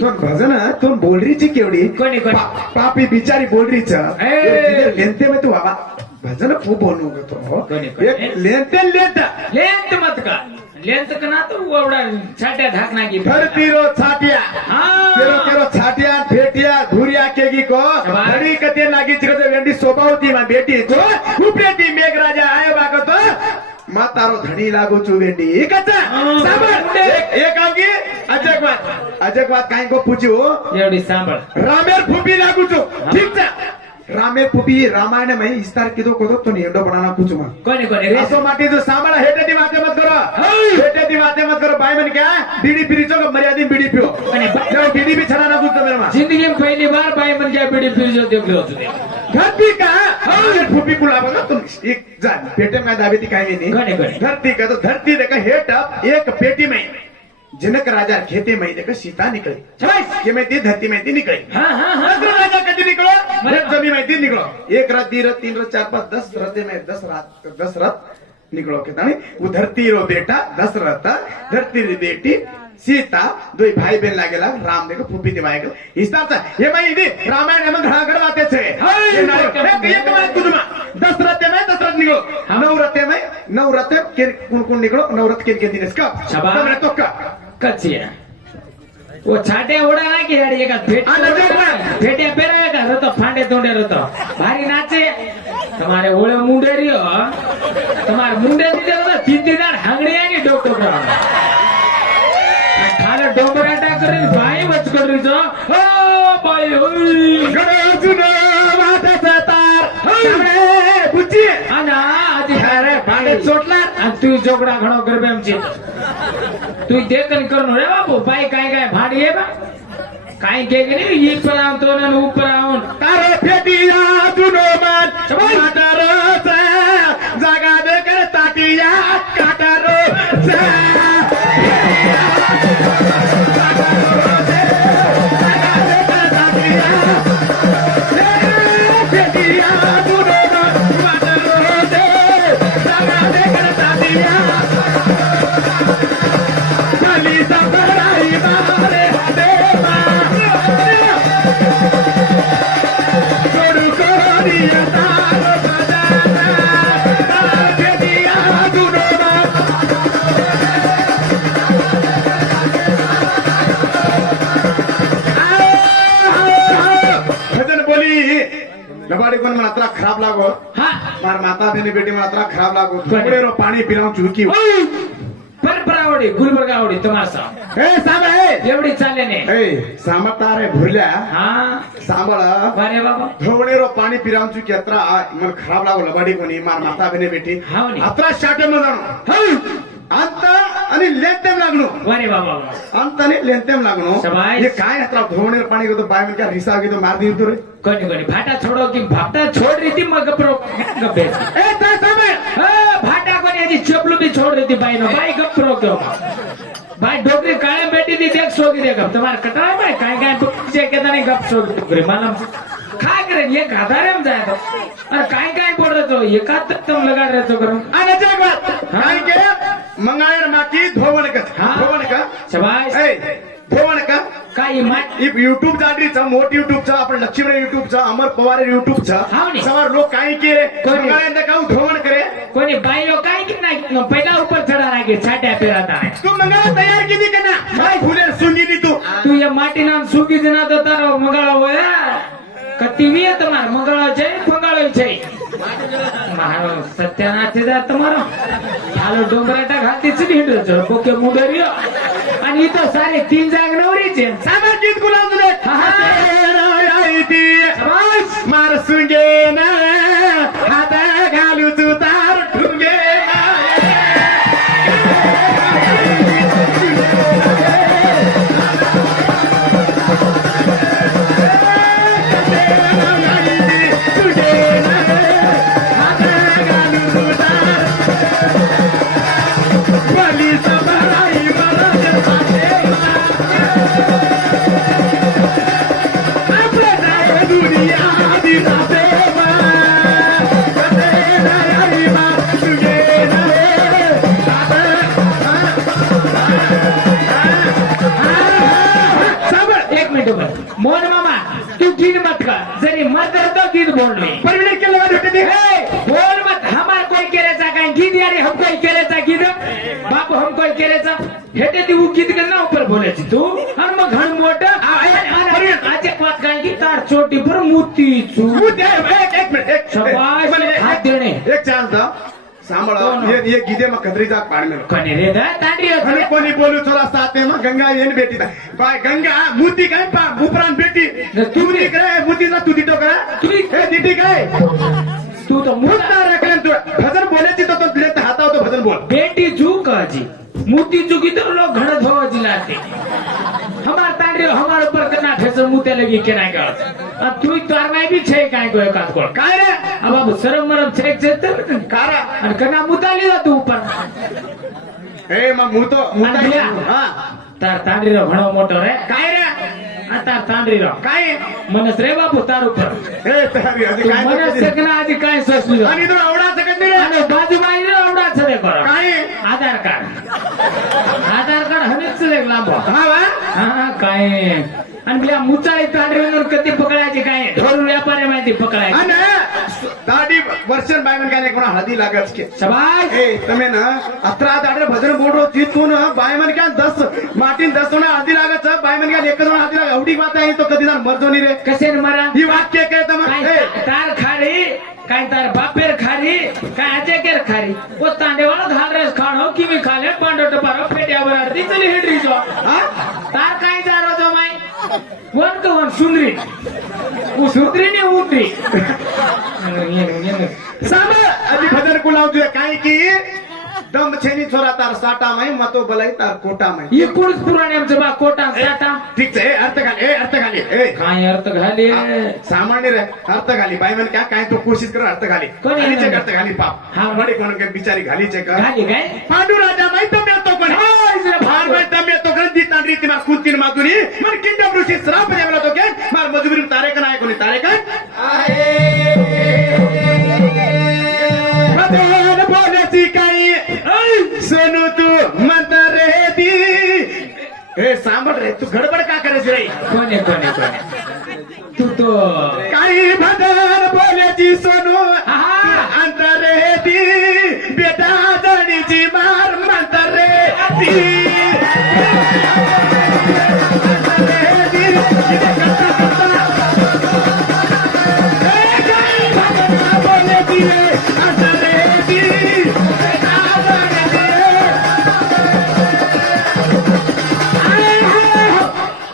तो भजन तो बोलरीची केवढी कोणी? पापी बिचारी बोलरीच ए. लेनते में तू बाबा भजन खूप बोलू तो कोणी? एक लेनते लेंत मत का लेंत का ना तो एवढा छाट्या ढाकना की धरती रो छाटिया तेरो तेरो छाटिया भेटिया घुरिया केगी को घडी कते लागी चिकते वेंडी सोबावती मा बेटी को उपरेती मेघराजा आयो बाको तो मातारो धणी लागू चू वेंडी कचा सांभळ एक आवगी अजक बात काय को पूछू एवढी सांभाळ रामेर फुपी लागू चू ठीक छा रामेर फुपी रामायण में विस्तार किदो को तो नेडो बनाना कुछ मा कोणी असो माटी जो सांभळ हेटे दी बातें मत करो हेटे दी बातें मत करो भाई मन क्या बीड़ी पीरी चो मर्यादी बीड़ी पियो जो बीड़ी भी छड़ा ना कुछ तो मेरा जिंदगी में पहली बार भाई मन क्या बीड़ी पी जो देख लो तुझे धरती का फुपी कुला बघा तुम एक जान पेटे में दाबी थी काही नहीं धरती का तो धरती देखा हेट एक पेटी में जनक राजा खेते में देखा सीता निकली के में थी धरती में थी निकली राजा कभी निकलो जमी में थी निकलो एक रात 2 रात 3 रात 4 5 10 रते में 10 रात निकलो कहता नहीं वो धरती रो बेटा दशरथ धरती री बेटी सीता दो भाई बहन लागेला राम देखो फुपी दिवाय गेल इस्ताचा हे माई दी रामायण में घड़ा घड़ बातें छे एक माय तुझमा दशरथ में दशरथ निकलो नवरथ के कौन निकलो नवरथ के दिनेश का तुमने तो का कच्ची है वो छाटे उड़ा ना की हेडी एका भेटिया पेरा का रतो फांडे तोंडे रतो भारी नाचे तुम्हारे ओळे मुंडे रियो तुम्हारे मुंडे दिले तो 3 दाड हांगडी आनी डोक टोकरा खाला डोंगराटा करी बाई वच करी जो ओ बाई ओई गडजुन वाटाचा तार बुची आना आधी अरे भांडे चोटला आणि तू जोगडा घणो गरबे आमची तू देखन करनो रे बाबू बाई काय काय भाडी आहे बा काय केली नी ही पर आवतो न ऊपर आऊन तारे फेटिया दुनो मान काटारो जागा दे कर ताटिया काटारो लबाड़ी कोन मन अतरा खराब लागो हां मार माता देने बेटी मन अतरा खराब लागो थोड़े रो पानी पिलाऊं चुकी परपरावडी गुलबर्गावडी तुम्हासा ए सांबळ ए एवढी चाले ने ए सांबळ तारे भुरल्या हां सांबळ अरे बाबा थोड़े रो पानी पिलाऊं चुकी अतरा मन खराब लागो लबाड़ी कोनी मार माता देने बेटी अतरा शाटे मन जानो अंत आणि लेंतेम लागनो अरे बाबा अंत आणि लेंतेम लागनो ये काय अतरा धोवणे पानी को तो बाय मन क्या रिसा की तो मार दी तो रे कोणी भाटा छोडो की भाटा छोड़ रही थी मग प्रो गप्पे ए ता सांबळ भाटा कोणी याची चपलू भी छोड़ रही थी बाई नो बाई गप प्रो क्यों भाई डोकरी काळे बेटी दी देख सोगी दे गप तुम्हारा कटरा भाई काय काय जे कहता नहीं गप सोगी डोकरी मालूम खा करे ये गादारे में जाए तो अरे काय काय बोल रहे तो ये का तक तुम लगा रहे तो करो अरे जग बात काय के मंगायर माकी धोवण का शाबाश ए धोवण का काय माट युट्यूब जाडरीचा मोठ युट्यूबचा आपण लक्ष्मीराव युट्यूबचा अमर पवार युट्यूबचा सवार लोग काय के मंगायर का धोवण करे कोणी बाई लोग काय की नाही पहिला ऊपर चढ़ा लागे छाट्या पेराता है तू मंगाळ तयार किती कना भाई फुले सुंगी नी तू ये माटी नाम सुगी जना तो तारो मंगाळ होया कतीवी है तुम्हार मंगळा છે મંગળો છે મારો સત્યનાથ છે તમારો હાલો ડોંગરાટા ઘાતી છે હિંડો છો કોકે મુડરિયો અને ઈ તો સારી 3 જાગ નવરી છે સામા ગીત ગુલામ દે આઈતી બસ मार सुंगे ना हाता घालू तू तार ठुंगे दुनिया दी मत का जरी मत तो गीत बोलने परमिनेंट केलं का भेटे ते बोल मत हमार कोई केरेचा काय गीत यारे हम कोई केरेचा गीत बाप हम कोई केरेचा हेटे ती वो गीत के ना ऊपर बोलायची तू आणि मग घण मोठ आज एक बात काय की तार छोटी पर मोती चू एक मिनिट शाबाश, हात देणे. एक चान्स दा सांभाळा ये गीते मग खत्री जात पाडमेलो कने रे दा तांडी आणि कोणी बोलू थोडा साथ मग गंगा येन भेटी बाय गंगा मोती काय उपरान भेटी तू काय मोतीचा तू दिटो का तुम्ही हे दिटी काय तू तो मुद्दा रखले तू भजन बोलायची तो तुझे हातावर तो भजन बोल बेटी झूक जी मोती चुकी तो लोग घड़ धो जिलाते हमार तांडी हमार ऊपर करना फेसर मुते लगी के नाही का अब तू तार में भी छे काय को एकात को काय रे अब सरम मरम छे तर कारा आणि कना मुताली तू ऊपर ए मग मुतो मुता हा तार तांडी रो घणो मोटो रे काय रे तार तांडी रो काय मनस रे बापू तार ऊपर ए तारी आधी काय मनस सकना आधी काय सोचली आणि तुला आवडा सकत नाही रे आणि बाजू बाई एवढा छे करा काय आधार कार्ड हमेच लेख लांब हा वा हा काय आणि बिया मुचाळी तांडरीवर कधी पकडायचे काय ढोल व्यापारी माहिती पकडायचे आणि दाढी वर्षन बायमन काय कोणा हळदी लागत के शाबाश ए તમે ना अत्रा दाडे भजन बोडो जीतून बायमन क्या 10 माटीन 10 होना हळदी लागत बायमन क्या एकच होना हळदी लाग एवढी बात आहे तो कधी जाण मरजोनी रे कसे मरा ही वाक्य काय तमा काय तार खारी काय तार बापेर खारी काय अजेकेर खारी वो तांडेवाला घाल रस खाणो किमी खाले पांडो टपारो फेट्यावर आरती चली हेडरी जो हा तार काय जारो जो माय वन को वन सुंदरी वो सुंदरी ने उतरी सामा अभी भजन को लाव तुझे काय की दम छेनी छोरा तार साटा माई मतो बलाई तार कोटा माई ये पुरुष पुराणे आमचं बा कोटा साटा ठीक छे अर्थ घाली ए काय अर्थ घाले सामान्य रे अर्थ घाली बायमन क्या काय तो कोशिश कर अर्थ घाली कोणी घाली नाही. चेक अर्थ घाली पाप हा. बडी कोण के बिचारी घाली चेक घाली काय पांडू राजा माई तो मैं तो कोण भार में तम तो कर दी तांडरी ती मार कुंतीन मातुरी मन किंडम ऋषी श्राप देवला तो के मार मजबुरी तारे का नाय कोणी तारे का बदल बोलायची काही सोनू तू म्हणता रे ती हे सांभाळ रे तू गडबड का करायची रे कोणे तू तो काही बदल बोलायची सोनू आहा अंतर रे ती बेटा जणीची मार म्हणता रे ती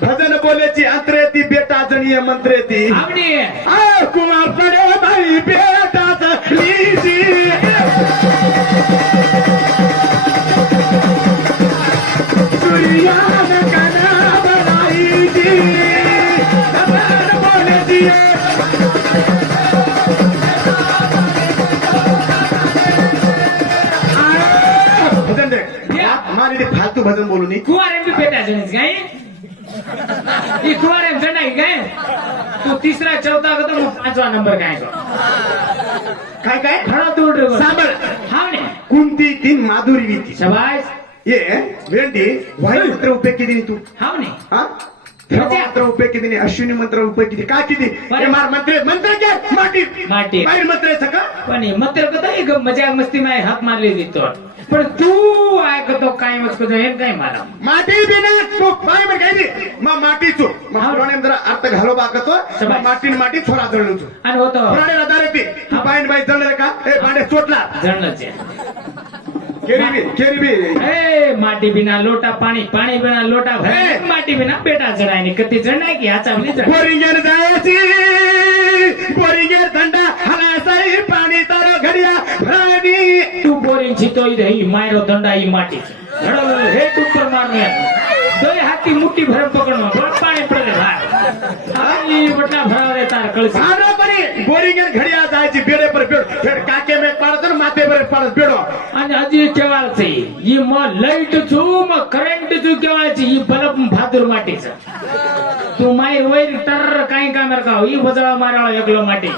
भजन बोलायची अंतरे ती बेटा जणीय मंत्रे ती आवडी कुमार पडे बाई बेटा जणीची सूर्यान कना बनाईची भजन बोलायची भजन दे मारी ते फालतू भजन बोलू नी कुवारे भी बेटा जणीच काय ही कुवारे जणाई काय तू तिसरा चौथा का तो पाचवा नंबर काय काय काय खडा दूर रे सांभाळ हाव ने कुंती तीन माधुरी वीती शाबाश ये वेंडी वाई मंत्र उपयोग किती तू हाव ने हा मंत्र उपयोग किती अश्विनी मंत्र उपयोग किती का किती बरं. मार मंत्र मंत्र क्या माटी माटी. बाहेर मंत्र आहे का पण हे मत्र कदा एक मजा मस्ती माय हात मारले देतो पण तू ऐकतो काय मस्को हे काय मारा माटी बिना तू बाय म्हण काय ती मा माटी तू पुराणे जरा अर्थ घालो बाकतो समाज. माटी माटी थोडा जळलो तू आणि होतो पुराणे रदार ती तू बाय बाय जळले का ए बांडे चोटला जणच केरी बी ए माटी बिना लोटा पाणी पाणी बिना लोटा भराय ए. माटी बिना पेटा जणायनी कधी जण नाही की याचा बोरिंगेर जायची बोरिंगेर थंडा हलासाई पाणी तारो घडिया भरानी तू बोरिंग छितो ही मायरो दंडा ही माटी हे ऊपर मारणे दोय हाती मुठी भर पकडणं बळ पाणी पडले भाई बटला भरावरे तार कळसी भानो परी बोरिंगेर घडिया जायची बेडे पर बेड फेड काके में पाडत माथे पर पाडत बेडो आणि हजी केवाळचे ही मग लाईट छु मग करंट छु केवाळची ही बल्ब भादूर माटीचं तू माई वैर तर काही कामर का ही बजळा माराळा एकलो माटी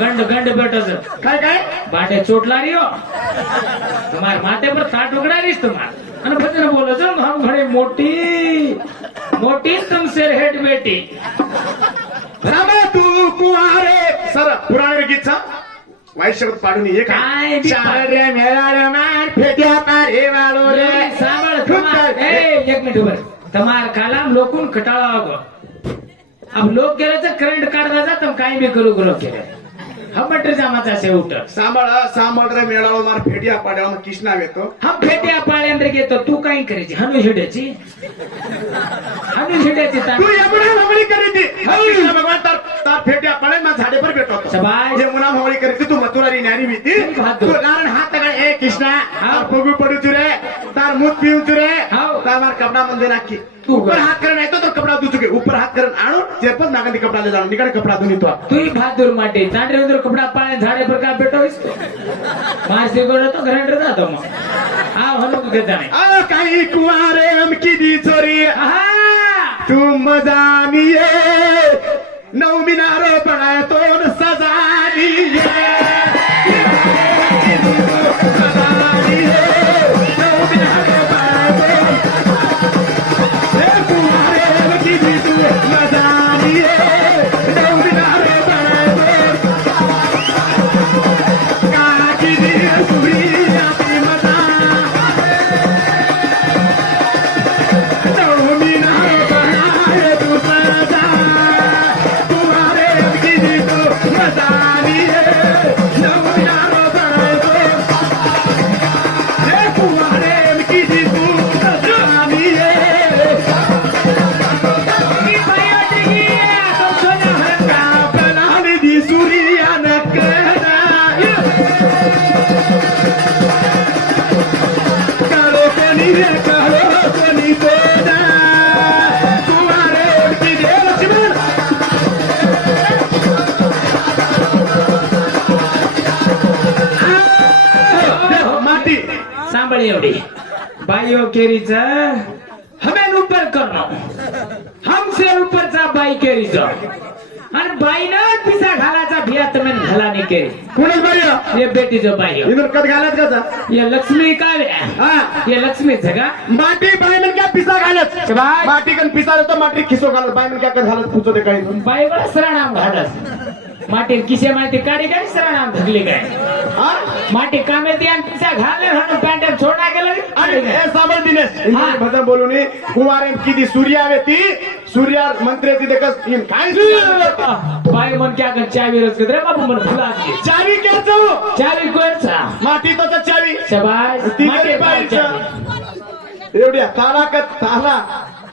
गंड गंड बेटच काय काय बाटे चोटला रियो तुम्हार माथे पर ताट उगड़ा रहीस तुम्हार અને ભજન બોલો છો हम घड़ी मोटी मोटी तुम सिर हेड बेटी रामा तू कुवारे सर पुराणे गीतचा वाईट शब्द पाडून ये काय बी चाल रे मेळाड्या मार फेट्या पारे वाळो रे सांभाळ तुम्हार एक मिनिट उभं તમાર કાલામ લોકોને કટાળો अब लोक गेल्याचं करंट काढला जात काही बी करू करू केलं हमटर जामाचा शेवट सांभाळ रे मेळावं मार फेट्या पाड्या मग कृष्णा येतो हम फेट्या पाळ्यांद्र घेतो तू काय करायची हनु शिड्याची तू यमुना होळी करीती कृष्ण भगवान तार तार फेट्या पाड्या मग झाडे पर भेटतो शाबाश यमुना होळी करीती तू मथुरारी न्यारी भीती तू नारायण हात तगड ए कृष्णा तार पगू पडू रे तार मुत पिऊ रे तार मार कपडा मंदे नाखी तू ऊपर हात करण येतो तर कपडा धुचू घे ऊपर हात करण आणून चेपत नागंदी कपडा ले जाणून निकडे कपडा धुनी तो तू बहादूर माटे चांडे उंदर कपडा पाळे झाडे पर का बेटोस मारसे गोडो तो घरांडर जातो मग हा हनु घेता नाही आ काही कुवारे अमकी दी चोरी तू मजानिये नऊ मिनारो बनाय तो सजानिये सांभाळ एवढी बाईओ केरीचा हमें ऊपर करनो हमसे ऊपरचा बाई केरीचा आणि बाईनं पिसा घालाचा भिया तुम्ही घाला नाही केरी कोणच बाई ये बेटीचं बाई इधर कद घालत का ये लक्ष्मी काय हा ये लक्ष्मी जगा माटी बाई मन क्या पिसा घालत माटी कन पिसा तो माटी खिसो घालत बाई मन क्या कद घालत पूछो ते काही बाई बड़ा सरनाम घालस माटी किसे माहिती काढी काय सरनाम धगली काय हा माटी कामे ती आणि पिसा घाले हणून पॅन्ट छोडा गेला अरे हे साबर दिनेश भजन बोलून कुवारे किती सूर्य आवे ती सूर्य मंत्र ती देखस इन काय बाई मन क्या कर चावी रस करे बाबू मन फुला चावी क्या चो चावी कोणचा माटी तो चावी शाबाश ती माटी बाईचा एवढ्या ताला का ताला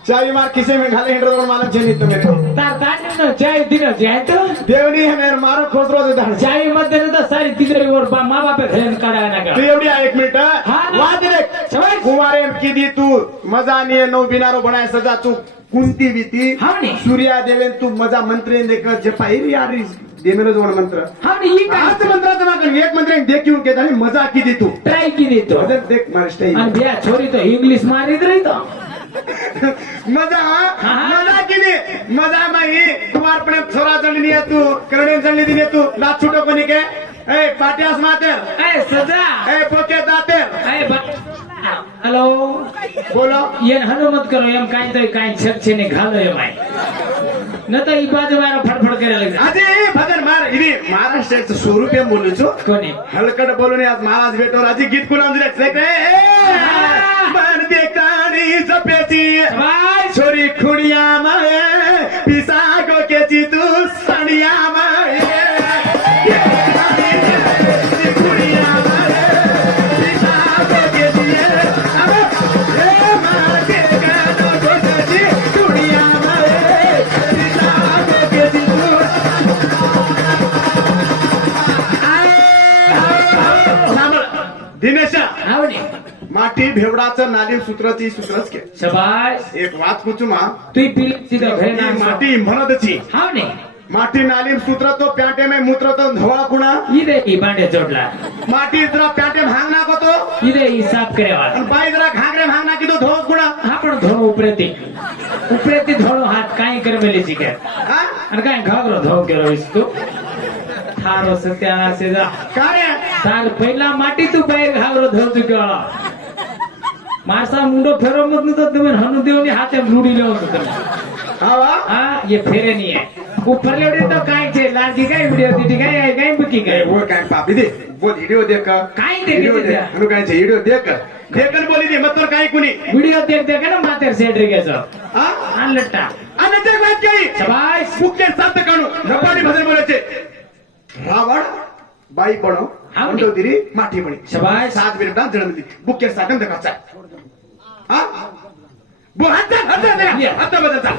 चावी मार किसे में घाले हिंडर माला जेनी तो मेरे तार ताने न चावी दिन जाय तो देवनी है मेरे मारो खोसरो दे धान चावी मध्ये न तो सारी तिगरे और माँ बाप घरे काढा ना तू एवढी एक मिनिट वाद रे शाबाश कुवारे की दी तू मजा नहीं है नौ बिनारो बनाए सजा तू कुंती बीती हावनी सूर्या देवेन तू मजा मंत्रे देख जपाई यारी देमेलो जोन मंत्र हावनी ही काय आज मंत्राचं मागण एक मंत्र देख क्यों के दानी मजा की दी तू ट्राय की देतो देख मार स्टाइल आणि बिया छोरी तो इंग्लिश मारित रही तो मजा मजा की दी मजा माही तुम्हार पण छोरा जणली है तू करणे जणली दिने तू लात छुटो कोणी के ए पाट्यास मातेर ए सजा ए पोके दातेर ए हेलो बोलो ये हनुमत करो एम काई तो काई छक छे ने घालो एम आई न तो ई बाजू वाला फडफड करे लगे આજે ભજન માર ઇની મહારાષ્ટ્ર સ્વરૂપ એમ બોલું છું कोणी હલકડ બોલું ને આજ મહારાજ બેઠો રાજી ગીત કુલામ દિલે છે મન દેખાણી જપેતી શાબાશ છોરી ખુડિયા માએ પિસા ગો કેચી તું સણિયા માએ ખુડિયા માએ પિસા ગો કેચી અબે એ માર દેખાનો ગો કેચી ખુડિયા માએ दिनेश हावनी माटी भेवडाचं नालिम सूत्राची सूत्रच के शाबाश एक वाच पूछू मा तू पिल सीधा घरे ना माटी म्हणतची हावनी माटी नालिम सूत्र तो प्याटे में मूत्र तो धोळा कुणा इदे ई बांडे जोडला माटी जरा प्याटे भांग ना तो इदे ई साफ करेवा आणि बाई जरा घागरे भांग ना की तो धोळ कुणा आपण धोळो उपरेती धोळो हात काय करमेली शिके हा आणि काय घागरो धोळ केलो इसतो थारो सत्यानाशे जा काय तार पहिला माटी तू बाहेर घागरो धोळ चुक्यो मारसा मुंडो फेरो मत न तो तुम्ही हनु देवनी हाते मुडी लेवतो हा वा हाँ ये फेरे नहीं है ऊपर लेवड़े तो काय छे लागी काय वीडियो दी काय काय बुकी काय वो काय पापी दे बोल व्हिडिओ देख काय देख व्हिडिओ दे? देख नु काय छे व्हिडिओ देख देखन बोली दे मत काय कुणी वीडियो देख ना मातेर सेट रिगेसो हा आन लट्टा आणि ते बात केली शाबाश मुख्य साथ काढू रपाडी भजन बोलायचे रावण बाई पडो हा. मंडोदरी माठी पडी शाबाश. 7 मिनिटात जन्मली बुकेर साकंद कचा हा बो हात बदलचा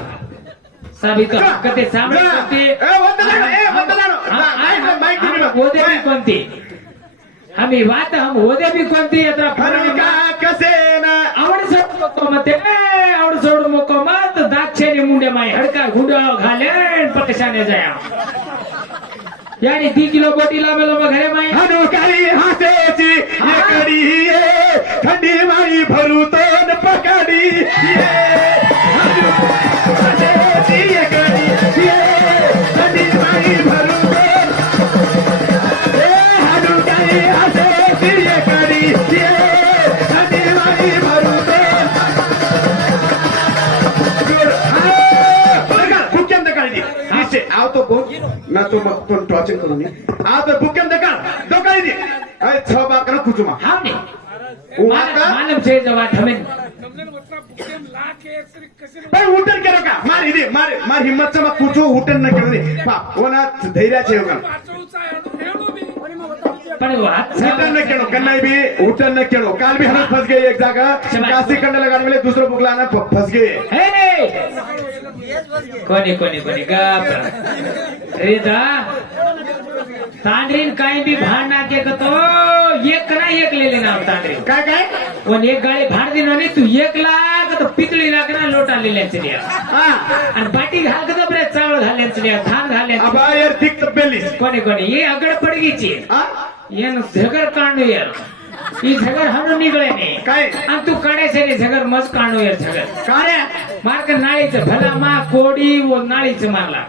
सभी तो कते सामने कोणती माईक ओदे भी कोणती आम्ही वात हम ओदे भी कोणती यात्रा कसे ना आवड सोड मोको मते आवड सोड मोको मत दाक्षेने मुंडे माई हडका गुंडाळ घाले पकशाने जाया यानी 2 किलो बोटी लावेलो घरे माई हनुकारी हासेची एकडी ये थंडी माई भरू तोन पकडी ये हासेची एकडी ये थंडी माई भरू तोन ए हनुकारी हासेची एकडी ये थंडी माई भरू तोन बुक्यान दकाळी दिसे आवतो कोण ना तो मग पण टॉर्चर करू मी आता बुक्यान दकाळी दे अरे 6 बाकरा कुचुमा हावने वाका मालम छे जवा थमेन पण उठन केलं का मार इदे मार हिम्मतचा मग कुचो उठन न केलं रे पा कोणा धैर्याचे हो का पण वात उठन न केलो कन्नाई भी उठन न केलो काल भी हम फंस गए एक जगह काशी कंडे लगाने वाले दूसरा बुकला ना फंस गए हे कोणी कोणी कोणी गप रेदा तांडरीन काही बी भाड नाके कतो एक ना एक ले लेना तांडरी काय काय कोण एक गाडी भाड दिनो नाही तू 1 लाख तर पितळी लाख ना लोटा लिहिल्याचं द्या हा आणि बाटी घाल का बरे चावळ घाल्याचं द्या थान घाल्याचं अबा यार ठीक तब्बेलीस कोणी कोणी ये अगड पडगीची हा येन झगर कांडू यार ಈ झगर हणू निघळेने काय आणि तू काढायचं झगर मस्त काढू यार झगर काय मार्क नाळीचं भला मा कोडी व नाळीचं मारला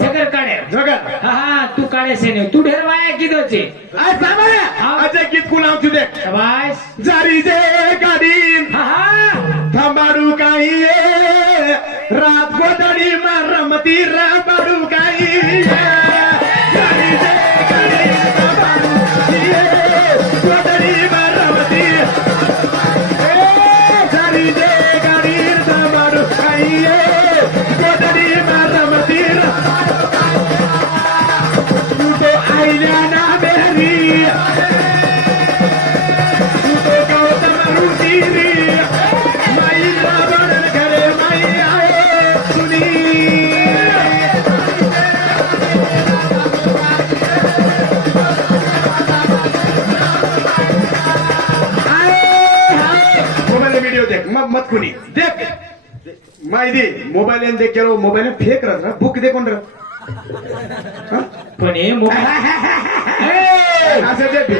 झगर काढ्या जगत हा हा तू काढायचं नाही तू ढेर वाया किदोचे आज सामान्य अजय गीत कुणाव तुझे शाबाश जारी जे गाडीन हा हा थांबाडू काही रात गोदडी मारमती राबाडू काही जारी जे गाडीन थांबाडू गोदडी मारमती जारी जे गाडीन थांबाडू काही गोदडी मारमती तू तो आईल्या ना बेरी तू तो गौतम रुचिरी माई रावण घरे माई आहे सुनी मोबाइल व्हिडिओ देख मत कुणी देख माहिती मोबाईल देख केलो मोबाईल फेक रहा बुक दे कोण पण हे असं दे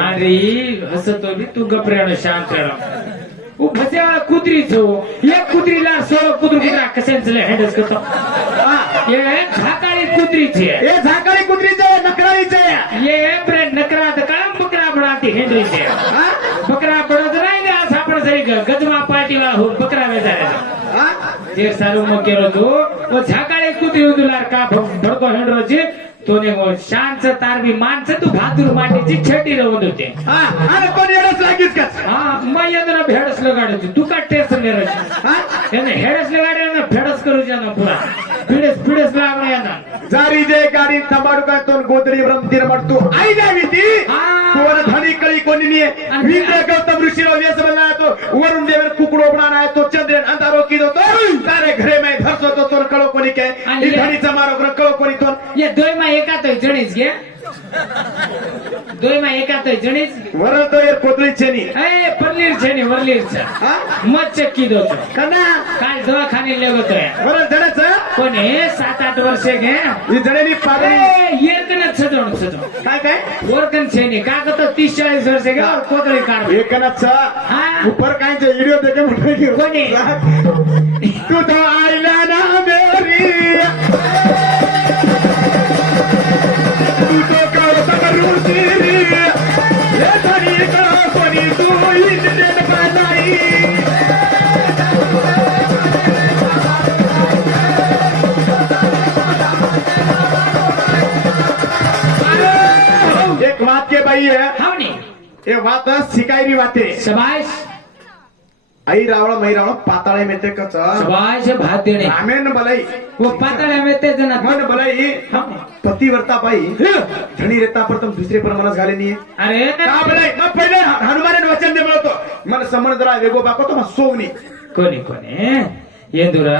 अरे हसतो बी तू गपऱ्यानं शांत राह फसेवाळा कुत्री छो एक कुत्रीला 16 कुत्रा कशांचं हँडल्स करतो ये झाकाळी कुत्री छे ए झाकाळी कुत्रीचे नकराळीचे ये ब्रेड नकरा तर काळम बकरा बनाती हेंडरी छे बकरा बनत नाही ना सापड सरी गजमा पार्टीला हो बकरा वेचायचा जे सारू मग केलो तो वो झाकाळी कुत्री उदुलार का भडको हेंडरो छे तो ने शांत तार भी मानस तू भादूर माटीची छेटी रवत होते अरे कोण एवढंच लागीच का हा मग यंदा भेडस लगाडची तू का टेन्शन नाही राहत याने हेडस लगाड्या फेडस करू ना पुरा फिडस लागणार यांना जारी जे गाडी थांबाडू काय तो गोदरी ब्रह्मतीर म्हणतो आई जावी ती कोण धनी कळी कोणी नाही विंद्र गौतम ऋषीरो वेस बनला तो वरुण देवर कुकडो बनाना तो चंद्रन अंधारो की दो तो तारे घरे में धरसो तो तोर कळो कोणी के ई धनीचा मारो कळो कोणी तो ये दोयमा एकातोय जणीच घे दोयमा एकातोय जणीच वरल तो यार कोतळी छेनी ए परलीर छेनी वरलीर हा मत चक्की दो कना काय दवाखाने लेवतोय वरल जणच कोणी 7-8 वर्षे घे ही जणेनी पागल येरकनच सजवण काय काय वरकन छेनी का तो 30-40 वर्षे घे और कोतळी काढ एकनच हा ऊपर काय व्हिडिओ देखे म्हटलं की कोणी तू तो आईला ना मेरी तू तो गौतम ऋषी हे धनी कळो कोणी तू इंद्रन बालाई बात के भाई है हाव ने ये बात सिकाई भी बातें शाबाश आई रावण मई रावण पाताळे में ते कच शाबाश भात देणे रामेन बलाई वो पातळ्या में ते जना मन बलाई पतिव्रता बाई धनी रेता पर तुम दूसरे पर मनस घाले नहीं अरे का बलाई मग पहिले हनुमान वचन दे बोलतो मन समन जरा वेगो बाको तो मग सोवनी कोणी येंदुरा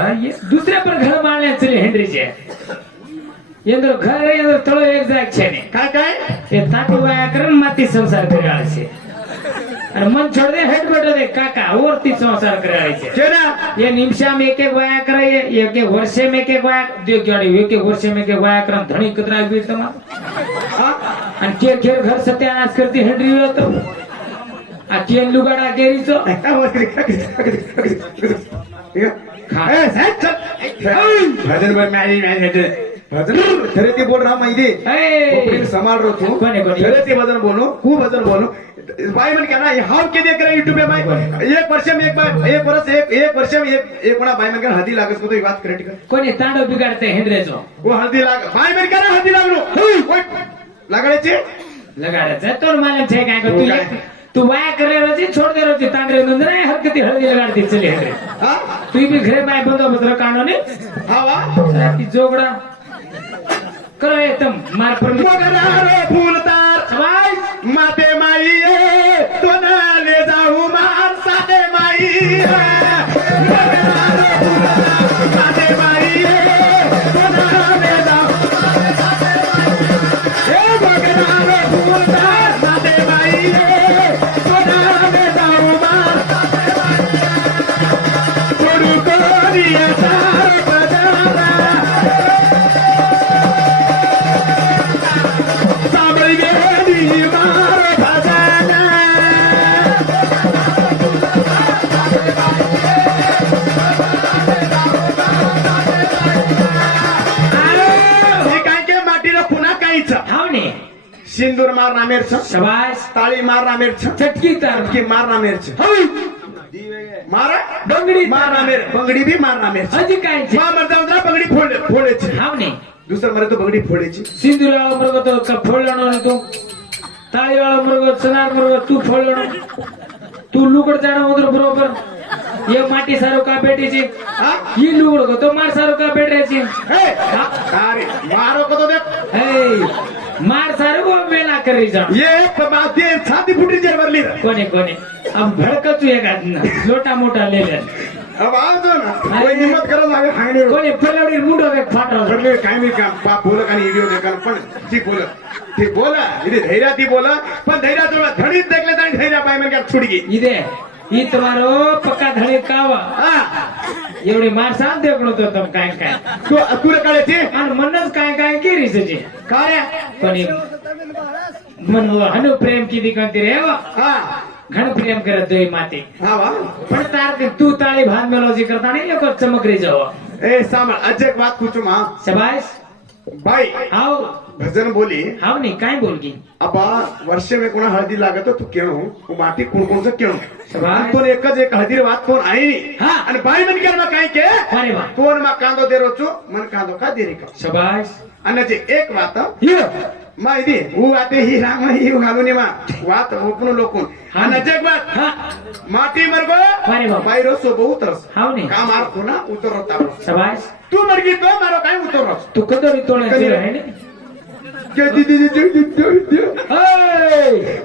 दुसऱ्या पर घर मारण्याचे हेनरीचे येंदुर घर येंदुर तळो एक जाग छे ने काय ये ताटी वाया करून माती संसार करायला छे અને મન છોડ દે હેડ બેઠો દે કાકા ઓરતી સંસાર કરાય છે केना ये निमिषा में एक एक वाया करे एक एक वर्षे में एक एक वाया दे जोड़ी एक एक वर्षे में एक एक वाया करन धणी कतरा बीर तमा आणि के खेर घर सत्यानाश करती हेनरी होतो आ के लुगाडा केरीचो भजन भजन खरे ते बोल रहा मैं संभाल रो तू कोने खरे ते भजन बोलो खूब भजन बोलो भाई मन कहना हाउ के देख रहे यूट्यूब पे भाई एक वर्ष में एक बार एक वर्ष एक वर्ष में एक बड़ा भाई मन कहना हल्दी लागत को तो ये बात करेक्ट कर कोणी तांडव बिगाडते हेनरेचो वो हल्दी लाग भाई मन कहना हल्दी लागलो लगाड़े लगाडायचं तो मालूम छे काय का तू वाया करे रोजी छोड़ दे रोजी तांडरे नंदरे हरकती हळदी लगाडती चले हेनरे हाँ तू भी घरे बाय बंदोबस्त काढो ने हाँ वाह की जोगडा करो एकदम मार पर मगरारो फूलतार शाबाश माते माई तो ना ले जाऊ मार साते माई मगरारो फूलतार माते माई तो ना ले जाऊ मगरारो फूलतार माते माई तो ना ले जाऊ मार थोडू कोरिया सार बजारा साबळी गेली मार भजना हे काय के माटीला पुन्हा काहीच हाव ने सिंदूर मार रामेरच शाबाश ताळी मार रामेरच चटकी तार की मार रामेरच मार डोंगरी मार रामेर बंगडी भी मार रामेरच हजी काय छे मा मरता उतरा बंगडी फोडेची हाव ने दुसरं मरे तो बंगडी फोडेची सिंदूरवाळा मृग तो का फोडलो तू ताळीवाळा मृग सनार मृग तू फोडलो तू लुगड जाणं उतर बरोबर ये माटी सारो का पेटीची हा ही लुगड को तो मार सारो का पेटायची हे अरे मारो को तो देख हे मार सारो को मेला करी जा ये बात ये छाती फुटी जेर भरली कोणी अब भडकच एका लोटा मोठा लेले अब आओ तो ना कोई हिम्मत करो लागे हांगणे कोणी फलवडी मुंडो एक फाटो भरले काय मी काम बाप बोल आणि व्हिडिओ देखा पण ठीक बोला इथे धैर्य ती बोला पण धैर्य तुला धडीत देखले तर धैर्य पाय म्हणजे छुट गई ಇದೆ ಈ ತಮಾರೋ ಪಕ್ಕ ಧಳಿ ಕಾವ हा एवढी मार सांग देखणो तो तम काय काय तू तुला कळते आणि म्हणच काय काय केरीच काय पण मन हनु प्रेम किती कंती रे हा घण प्रेम करत दोय माते हा वा पण तार तू ताळी भान मेलोजी करता नाही लोक चमकरी जाव ए सांभाळ अजय बात पूछू मा शाबाश भाई हाव भजन बोली हाव नाही काय बोलगी अबा वर्ष में कोणा हळदी लागत तू केणू तू माती कोण कोणचं केणू शाबाश. कोण एकच एक हळदी वात कोण आहे नी हा. आणि बाई मन केलं काय के अरे वा कोण मा कांदो दे रोचो मन कांदो का दे रे का शाबाश आणि जे एक वात ये मा इदी हु आते ही राम ही घालून मा वात ओपन लोकून हा. आणि जे एक वात हा माटी मरगो अरे वा. बाई रो सो बहुत रस हाव नाही का मार कोना उतरता शाबाश तू मरगी तो मारो काय उतरस तू कदरी तोळ्याची आहे ने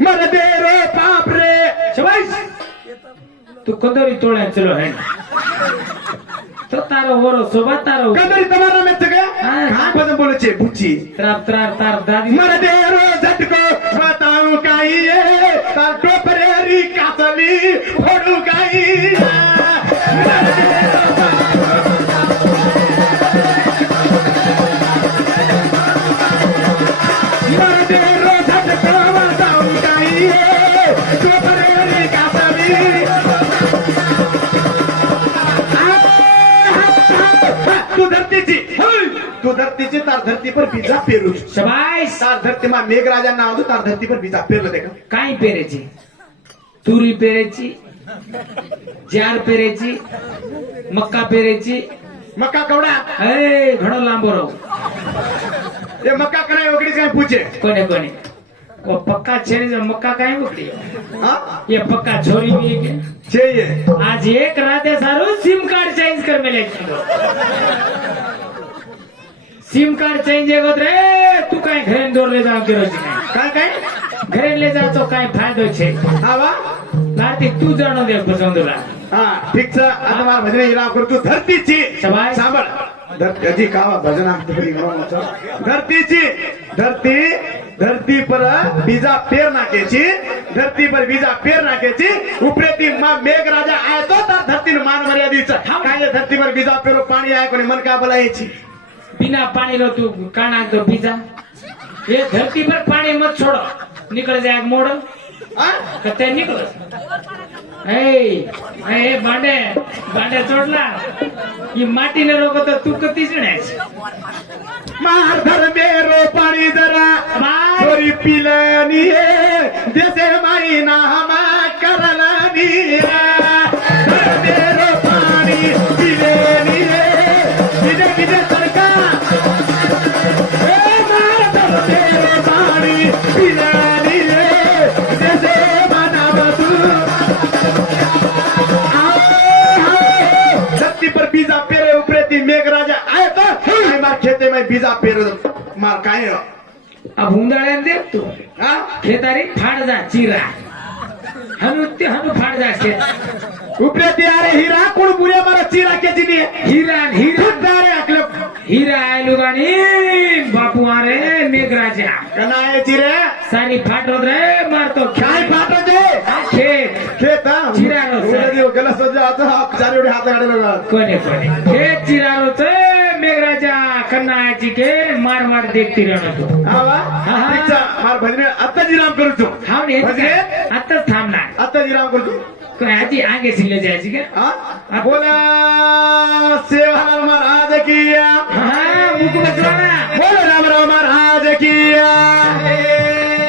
मर दे रे बाप रे शाबाश तू कदरी तोळ्याची आहे तो तारो वरो सोबत तारो कदरी तुम्हारा में तक हा. कहां भजन बोले छे बुच्ची त्रार त्रार तार दादी मर दे रो झटको बताऊं काई ये तार टोपरेरी कातली फोड़ू काई मर दे रो झटको बताऊं काई ये टोपरेरी कातली तू धरतीची तार धरती पर बीजा पेरू शाबाश तार धरती मा मेघराजा नाव होतं तार धरती पर बीजा पेरलं ते का काय पेरेची तुरी पेरेची जार पेरेची मक्का पेरेची मक्का कवडा ए घडो लांबो राहू ये मक्का कराय वगैरे काय पूछे कोणे कोणे वो पक्का छेड़ी जो मक्का काहे उकड़ी हाँ ये पक्का छोरी भी है क्या? चाहिए आज एक राते सारू सिम कार्ड चेंज कर मिले सिम कार्ड चेंज रे तू काय घरे दौड़ ले जाओ के रोज काय काय घरे ले जाओ तो काय फायदो छे हा वा नाती तू जाणो दे पसंदला हा ठीक છે આ તમારા ભજને ઈરામ કરું છું ધરતી સવાય. સાંભળ ધરતી હજી કાવા ભજન આમ થોડી ગણવાનું છે ધરતી ધરતી પર બીજા પેર નાખે છે ધરતી પર બીજા પેર નાખે છે ઉપરેથી માં મેઘ રાજા આય તો તાર ધરતી નું માન મર્યાદી છે કાંઈ ધરતી પર બીજા પેરો પાણી આય કોને મન કા બોલાય છે बिना पानी लो तू काना तो बीजा ये धरती पर पानी मत छोड़ो निकल जाए मोड़ હા कते निकल ए बांडे बांडे छोड़ला ये माटी ने रोको तो तू कती जणे मार धर मेरो पाणी जरा मार. छोरी पिलनी हे देसे माई नामा करलनी धर मेरो पाणी पिलनी हे विजय विजय सरका ए मार धर मेरो पाणी पिलनी हे देसे मानावा तू धरती पर बीजा पेरे उपरेती मेघ राजा आए तो आए मार खेते में बीजा पेरे मार काय अब हुंदाळे देख तू हाँ खेतारी फाड़ जा चीरा हनु फाड़ जा खेत उपरेती अरे हीरा कोण बुऱ्या मारा चिरा के जिनी हीरा हीरा अरे अकल हीरा आयलू गाणी बापू अरे मेघराजा कनाए चिरे सारी फाटो रे मारतो काय फाटो दे खेत खेता चिरानो उडे दिव गला सजा आता चारी उडे हात गाडे लगा कोने खेत चिरारो चे मेघराजा कन्नाची के मार मार देखती रहणं तू हा वा हा. ठीक છે मार भजने आता जिराम करू तू हा ने भजने आताच थांबणार आता जिराम करू तू काय आजी आगे सिले जायची का हाँ बोला सेवालाल महाराज की हा मुक बसवाना बोलो राम राम महाराज की